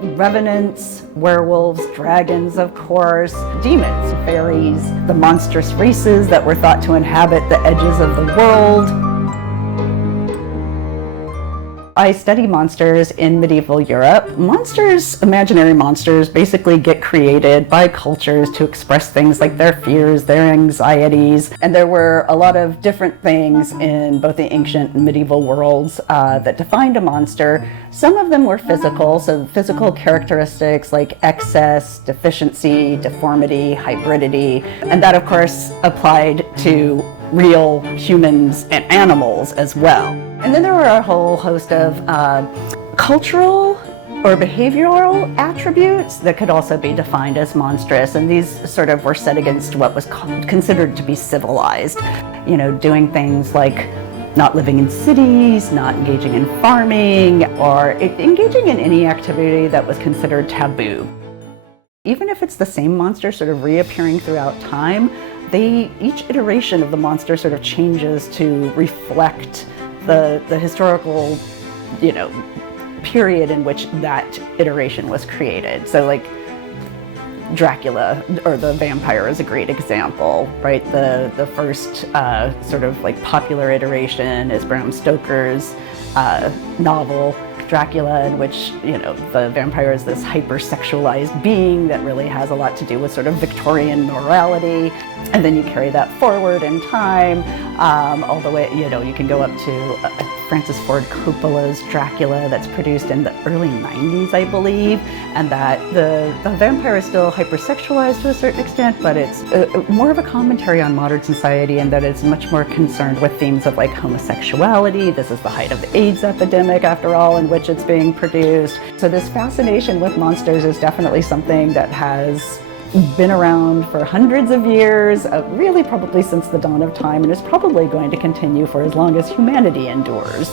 Revenants, werewolves, dragons, of course, demons, fairies, the monstrous races that were thought to inhabit the edges of the world. I study monsters in medieval Europe. Monsters, imaginary monsters, basically get created by cultures to express things like their fears, their anxieties, and there were a lot of different things in both the ancient and medieval worlds that defined a monster. Some of them were physical, so physical characteristics like excess, deficiency, deformity, hybridity, and that of course applied to real humans and animals as well. And then there were a whole host of cultural or behavioral attributes that could also be defined as monstrous, and these sort of were set against what was considered to be civilized. You know, doing things like not living in cities, not engaging in farming, or engaging in any activity that was considered taboo. Even if it's the same monster sort of reappearing throughout time, each iteration of the monster sort of changes to reflect the historical, period in which that iteration was created. So like Dracula or the vampire is a great example, right? The first sort of like popular iteration is Bram Stoker's novel Dracula, in which the vampire is this hypersexualized being that really has a lot to do with sort of Victorian morality, and then you carry that forward in time all the way. You can go up to Francis Ford Coppola's Dracula that's produced in the early 90s, I believe, and that the vampire is still hypersexualized to a certain extent, but it's more of a commentary on modern society, and that it's much more concerned with themes of like homosexuality. This is the height of the AIDS epidemic, after all, in which it's being produced. So this fascination with monsters is definitely something that has been around for hundreds of years, really probably since the dawn of time, and is probably going to continue for as long as humanity endures.